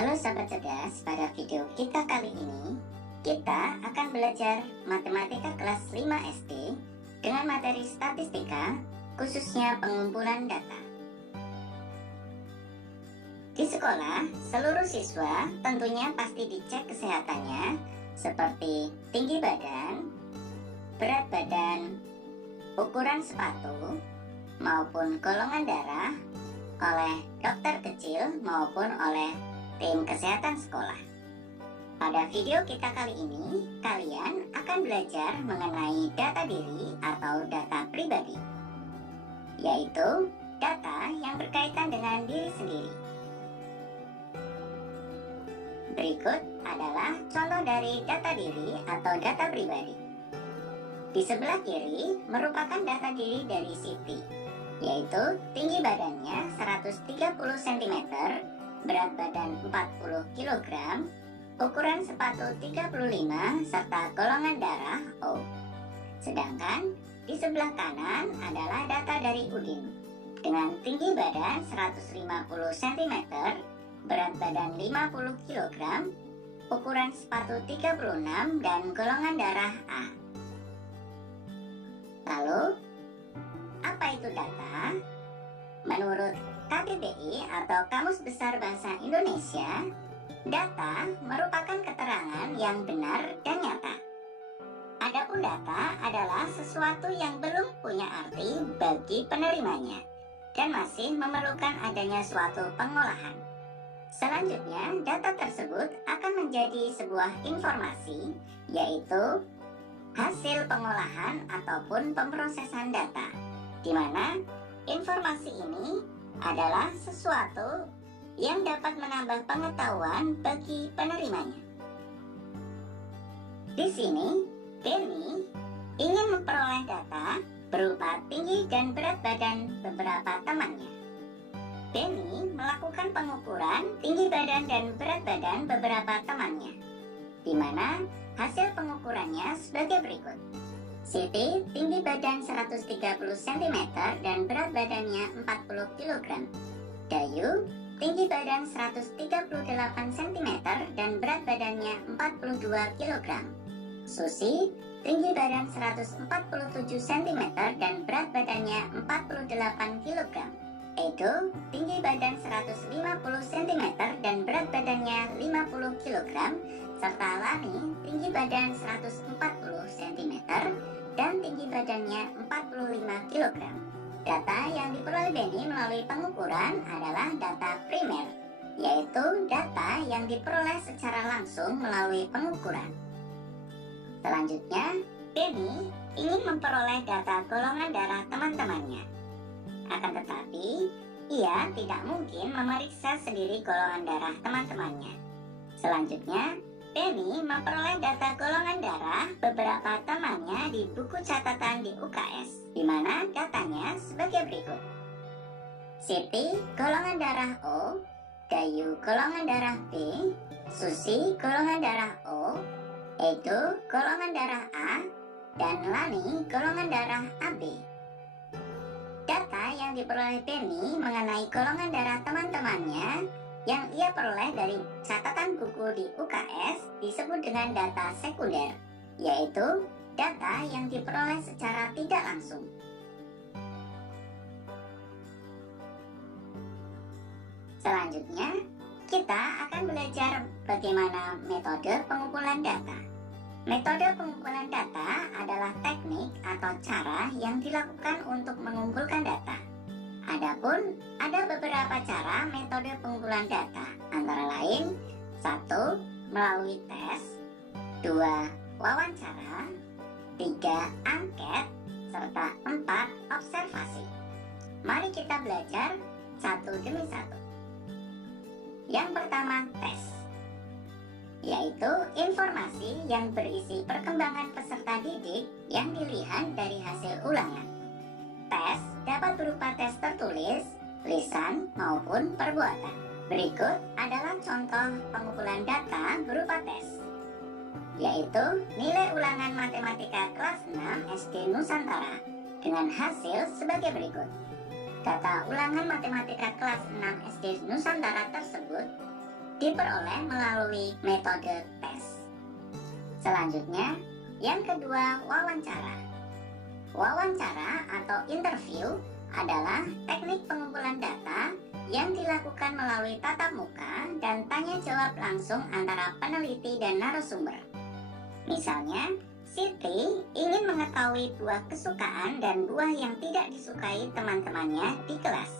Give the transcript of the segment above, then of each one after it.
Halo sahabat cerdas, pada video kita kali ini kita akan belajar matematika kelas 5 SD dengan materi statistika, khususnya pengumpulan data. Di sekolah, seluruh siswa tentunya pasti dicek kesehatannya seperti tinggi badan, berat badan, ukuran sepatu, maupun golongan darah oleh dokter kecil maupun oleh tim kesehatan sekolah. Pada video kita kali ini, kalian akan belajar mengenai data diri atau data pribadi, yaitu data yang berkaitan dengan diri sendiri. Berikut adalah contoh dari data diri atau data pribadi. Di sebelah kiri merupakan data diri dari Siti, yaitu tinggi badannya 130 cm, berat badan 40 kg, ukuran sepatu 35, serta golongan darah O. Sedangkan di sebelah kanan adalah data dari Udin, dengan tinggi badan 150 cm, berat badan 50 kg, ukuran sepatu 36, dan golongan darah A. Lalu, apa itu data? Menurut KBBI atau Kamus Besar Bahasa Indonesia, data merupakan keterangan yang benar dan nyata. Adapun data adalah sesuatu yang belum punya arti bagi penerimanya dan masih memerlukan adanya suatu pengolahan. Selanjutnya, data tersebut akan menjadi sebuah informasi, yaitu hasil pengolahan ataupun pemrosesan data, di mana informasi ini adalah sesuatu yang dapat menambah pengetahuan bagi penerimanya. Di sini, Denny ingin memperoleh data berupa tinggi dan berat badan beberapa temannya. Denny melakukan pengukuran tinggi badan dan berat badan beberapa temannya, di mana hasil pengukurannya sebagai berikut. Siti tinggi badan 130 cm dan berat badannya 40 kg. Dayu tinggi badan 138 cm dan berat badannya 42 kg. Susi tinggi badan 147 cm dan berat badannya 48 kg. Edo tinggi badan 150 cm dan berat badannya 50 kg. Serta Lani tinggi badan 140 cm dan tinggi badannya 45 kg. Data yang diperoleh Benny melalui pengukuran adalah data primer, yaitu data yang diperoleh secara langsung melalui pengukuran. Selanjutnya, Benny ingin memperoleh data golongan darah teman-temannya. Akan tetapi, ia tidak mungkin memeriksa sendiri golongan darah teman-temannya. Selanjutnya, Benny memperoleh data golongan darah beberapa temannya di buku catatan di UKS, di mana datanya sebagai berikut. Siti golongan darah O, Dayu golongan darah B, Susi golongan darah O, Edo golongan darah A, dan Lani golongan darah AB. Data yang diperoleh Benny mengenai golongan darah teman-temannya yang ia peroleh dari catatan buku di UKS disebut dengan data sekunder, yaitu data yang diperoleh secara tidak langsung. Selanjutnya, kita akan belajar bagaimana metode pengumpulan data. Metode pengumpulan data adalah teknik atau cara yang dilakukan untuk mengumpulkan data. Adapun ada beberapa cara metode pengumpulan data, antara lain 1. Melalui tes, 2. Wawancara, 3. Angket, serta 4. Observasi. Mari kita belajar satu demi satu. Yang pertama, tes, yaitu informasi yang berisi perkembangan peserta didik yang dilihat dari hasil ulangan. Tes dapat berupa tes tertulis, lisan, maupun perbuatan. Berikut adalah contoh pengumpulan data berupa tes, yaitu nilai ulangan matematika kelas 6 SD Nusantara dengan hasil sebagai berikut. Data ulangan matematika kelas 6 SD Nusantara tersebut diperoleh melalui metode tes. Selanjutnya, yang kedua, wawancara. Wawancara atau interview adalah teknik pengumpulan data yang dilakukan melalui tatap muka dan tanya jawab langsung antara peneliti dan narasumber. Misalnya, Siti ingin mengetahui buah kesukaan dan buah yang tidak disukai teman-temannya di kelas.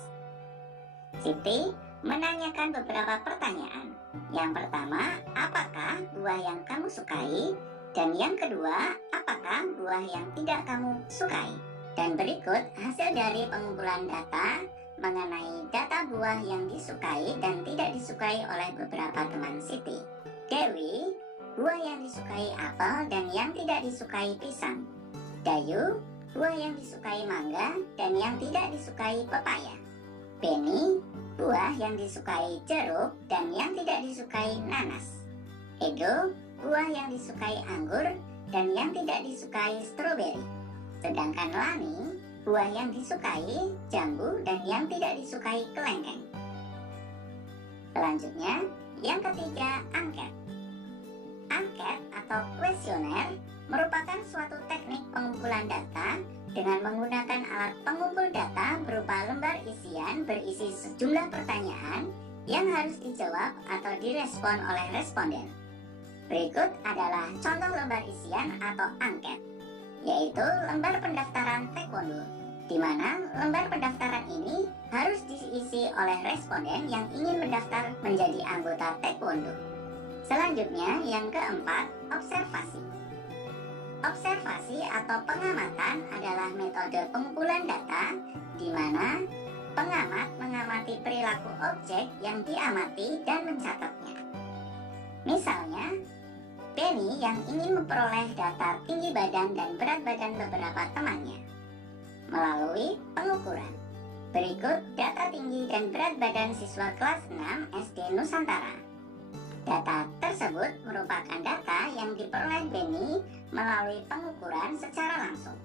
Siti menanyakan beberapa pertanyaan. Yang pertama, apakah buah yang kamu sukai? Dan yang kedua, apakah buah yang tidak kamu sukai? Dan berikut hasil dari pengumpulan data mengenai data buah yang disukai dan tidak disukai oleh beberapa teman Siti. Dewi, buah yang disukai apel dan yang tidak disukai pisang. Dayu, buah yang disukai mangga dan yang tidak disukai pepaya. Beni, buah yang disukai jeruk dan yang tidak disukai nanas. Edo, buah yang disukai anggur dan yang tidak disukai stroberi. Sedangkan Lani, buah yang disukai jambu dan yang tidak disukai kelengkeng. Selanjutnya, yang ketiga, angket. Angket atau kuesioner merupakan suatu teknik pengumpulan data dengan menggunakan alat pengumpul data berupa lembar isian berisi sejumlah pertanyaan yang harus dijawab atau direspon oleh responden. Berikut adalah contoh lembar isian atau angket, yaitu lembar pendaftaran taekwondo, di mana lembar pendaftaran ini harus diisi oleh responden yang ingin mendaftar menjadi anggota taekwondo. Selanjutnya, yang keempat, observasi. Observasi atau pengamatan adalah metode pengumpulan data di mana pengamat mengamati perilaku objek yang diamati dan mencatatnya. Misalnya, Beni yang ingin memperoleh data tinggi badan dan berat badan beberapa temannya melalui pengukuran. Berikut data tinggi dan berat badan siswa kelas 6 SD Nusantara. Data tersebut merupakan data yang diperoleh Beni melalui pengukuran secara langsung.